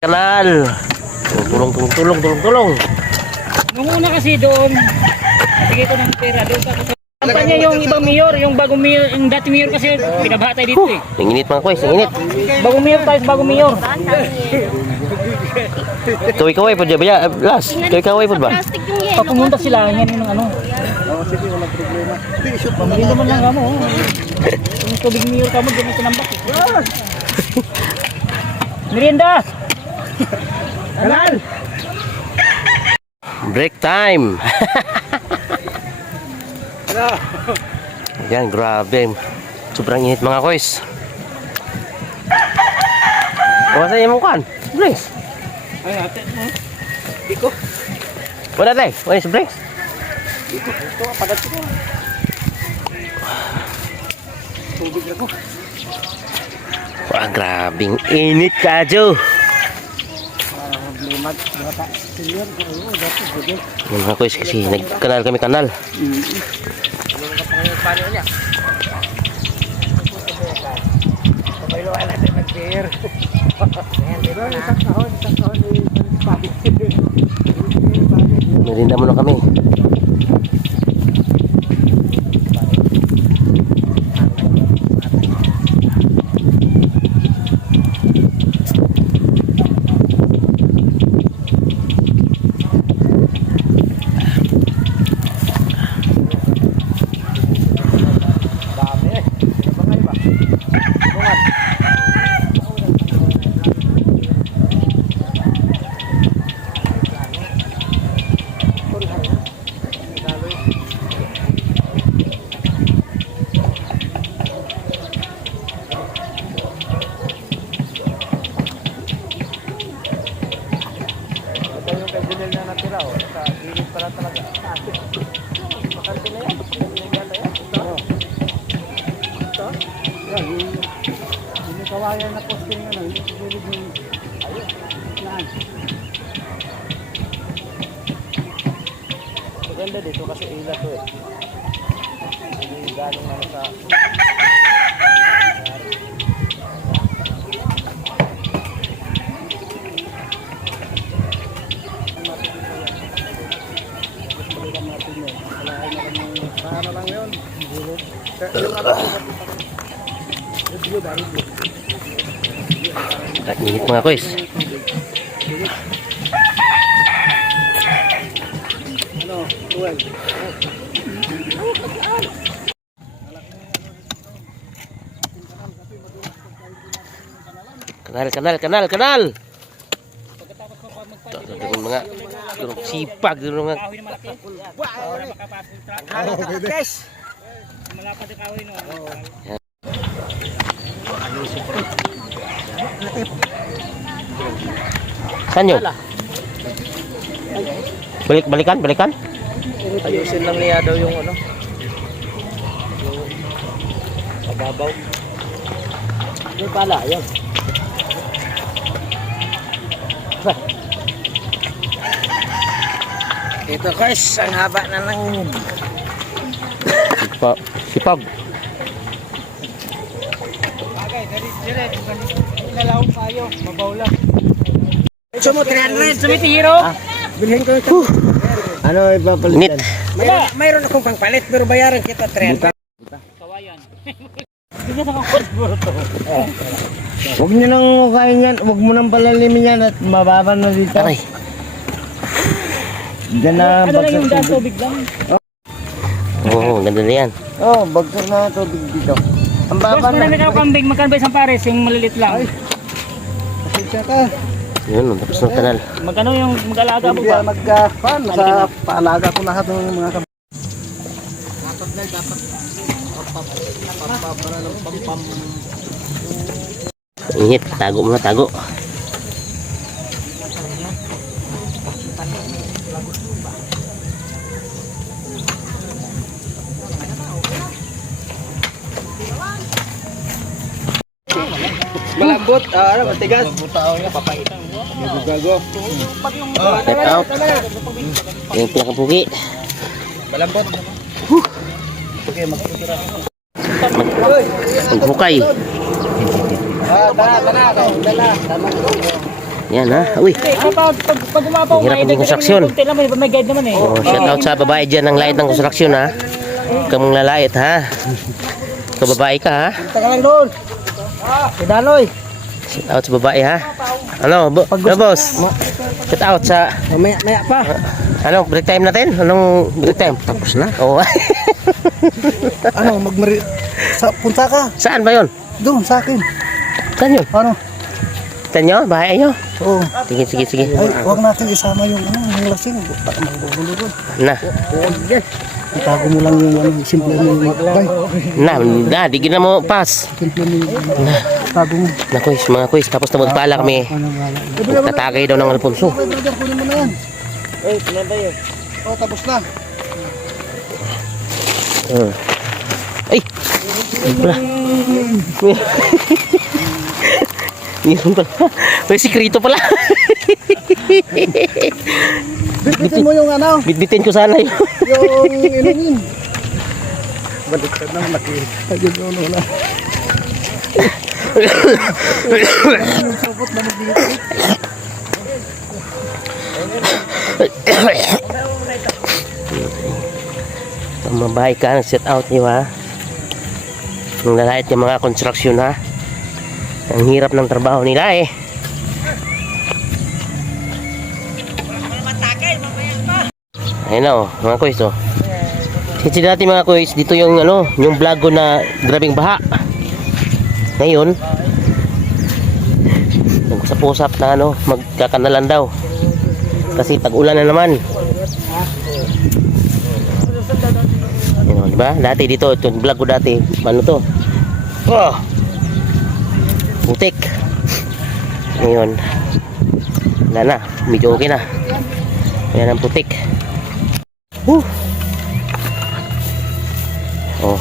Kanal. Tulong. Nung una kasi doon, natigay ko ng pera doon sa kampanya yung ibang mayor, yung bagong mayor, yung dati mayor kasi pinabahatay dito eh. Inginit mga koy, inginit. Bagong mayor tayo, bagong mayor. Kaway po dyan ba? Last, kaway po ba? Pag pumunta sila, yan yung ano. Pamili naman lang kamo. Yung tubig mayor kamo, dyan ito nambak. Merienda! Kanal! Break time. Yan, grabe. Sobrang init mga koys. Kumasan yung mukan? Brinks. Ay, ate mo. Iko. Wala tayo. Wala si Brinks. Ito, padat ko. Tubig ako. Wah, grabing init ka, Joe. Yung mga koys kasi nagkanal kami kanal. Merinda muna kami. Kawayan na posting ano, yung sigurid yung ayun. Maganda dito kasi ila to eh. Hindi galing ano sa ano lang yun. At init mga koys. Ano, 12. Kanal. Yung mga sipag yung mga Malapad ang kahoy no. saan yun? Balikan? Ayusin lang niya daw yung ano. Yung pababaw. Yung pala, yun. Ito guys, ang haba na ng Sipag. bagay, dire nalaw tayo, mabaw lang. So mo 300 sa hero. Bilhin ko ito. Ano ipapalitan? Mayroon akong pangpalit pero bayaran kita 300. Kawayan. Sige na ako buro to. Huwag niyo nang kain yan, huwag mo nang palalimin yan at mababa na dito. Aray. Diyan na Ano lang yung bagsak daan tubig lang? Oo, ganda na yan. Oh, bagsak na tubig dito. Ang Boss, baba marami na. ka kambing, magkano ba isang pares? Yung malilit lang. Pasensya ka. Yun, tapos ng kanal. Magkano yung mag-alaga mo Hindi ba? magka-fan. Sa paalaga ko lahat ng mga kab... Init, tago muna, tago. Malambot, ano, matigas. Gago. Get out. Yung pinakapugi. Malambot. Maghukay. Tana. Yan ha. Uy. Pag umapaw, Ang hirap ng construction. konti lang, may guide naman eh. Oh, shout out sa babae dyan ng light ng construction ha. Kamong lalait ha. Ikaw babae ka ha. Punta ka lang doon. Danoy. Shout out sa babae ha. Ano, boss? Shout out sa Maya pa. ano, break time natin? Anong break time? Tapos na. Oo. Ano, punta ka. Saan ba 'yon? Doon, sa akin. Saan 'yon? Ano? Saan nyo? Bahay nyo? Oo. Sige. Ay, huwag natin isama yung lasing. Baka magbubulo doon. Na. Itago mo lang yung simple mo yung bagay. Na, di gina mo pass. Simple mo yung itago mo. Na quiz, mga quiz. Tapos na magpala kami. Magtatagay daw ng Alfonso. Brother, kunin mo na yan. Eh, pinanda yun. Oh, tapos na. Ay! Ay pala. Meron pala. May sikrito pala. Bitbitin mo yung ano, Bitbitin ko sana yun. yung inumin. Baliktad na laki. Ayun yun, wala. Yung sabot na magbigit. Mabahay ka, set out nyo ha. Ang lalait yung mga construction ha. Ang hirap ng trabaho nila eh. Ayun na oh, mga kuys oh. Kasi dati mga kuys, dito yung ano, yung vlog ko na grabing baha. Ngayon, nag-usap-usap na ano, magkakanalan daw. Kasi tag-ulan na naman. Yun, di ba? Dati dito, yung vlog ko dati, ano to? Oh! Putik. Ngayon, wala na, medyo okay na. Ayan ang putik. Oh,